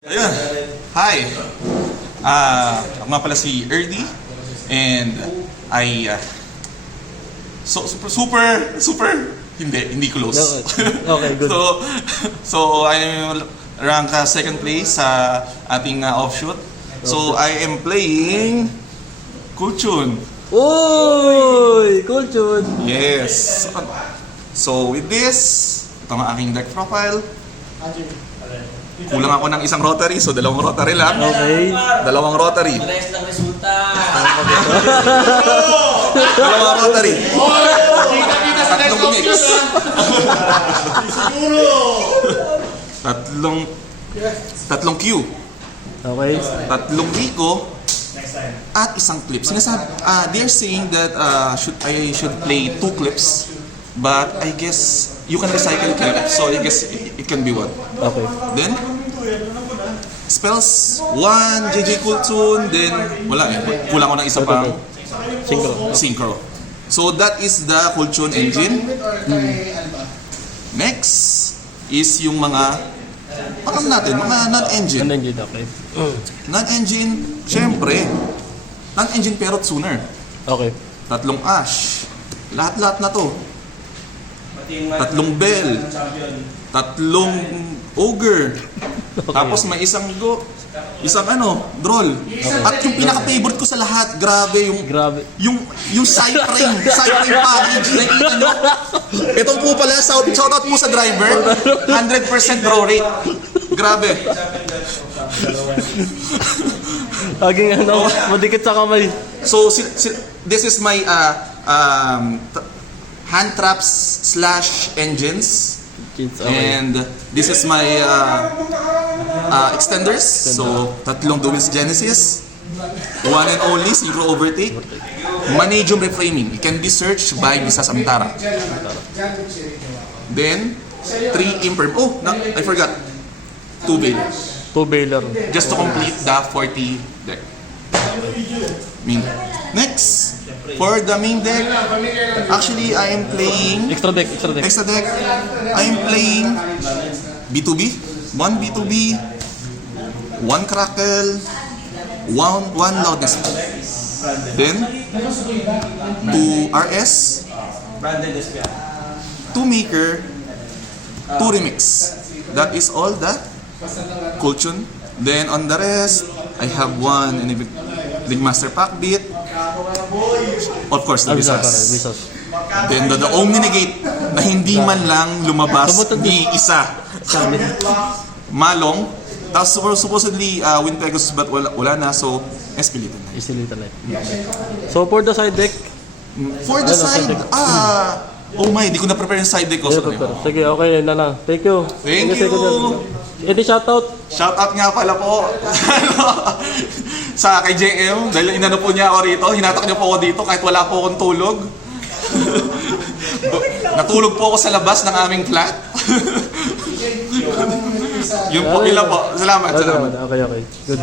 Ayun. Hi. Ako nga pala si Erdy and super hindi close. Okay, good. So I'm rank second place sa ating offshoot. So I am playing Kulchun. Uy! Cool, Chun! Yes. So with this, ito ang aking deck profile. Kulang ako ng isang rotary, so dalawang rotary lang. Okay. Dalawang rotary. Rest ng resulta. Dalawang rotary. Tatlong mix. Tatlong Q. Okay. Tatlong Rico. At isang clip. They're saying that I should play 2 clips. But I guess you can recycle clips, so I guess it can be one. Okay. Then, spells 1, JJ Kulchun, then wala eh. Kulang ko ng isa pang synchro. So that is the Kulchun engine. Next is yung mga mga non-engine. Engine, okay. Non-engine, syempre, non-engine pero tuner. Okay. Tatlong Ash. Lahat-lahat na to. Tatlong Bell. Tatlong Ogre. Tapos may isang Droll. At yung pinaka-favorite ko sa lahat, grabe yung Cypring package, nakita nyo? Ito po pala, shoutout po sa driver, 100% draw rate. Grabe. Aging madikit sa kamay. So, this is my hand traps / engines. Okay. And this is my extenders. So, tatlong Duels Genesis. One and only, Synchro Overtake. Managum Reframing. It can be searched by Misa Samtara. Then, 3 Imperm. Oh, I forgot. 2 Veil. 2 bailer. Just to complete the 40 deck. Next, for the main deck, actually I am playing Extra deck. extra deck. I am playing B2B, 1 B2B, 1 Crackle, 1 Loudness. Then 2 RS, 2 Maker, 2 Remix. That is all the Kulchun. Then on the rest, I have 1 Big Master Pack Beat. Of course, the Visas. Then the Omni-Negate na hindi man lang lumabas ni isa. Malong. Tapos supposedly Wind Pegasus but wala na, so Espilitan na. So for the side deck, For the side, oh my, di ko na-prepare yung side deck ko. sige, okay na lang. Thank you. Thank you. Edi shoutout. Shoutout nga pala po sa kay JM, dahil inano po niya ako rito, hinatak niya po ako dito kahit wala po akong tulog. Natulog po ako sa labas ng aming flat. Yun po, ilan po. Salamat. Okay. Good.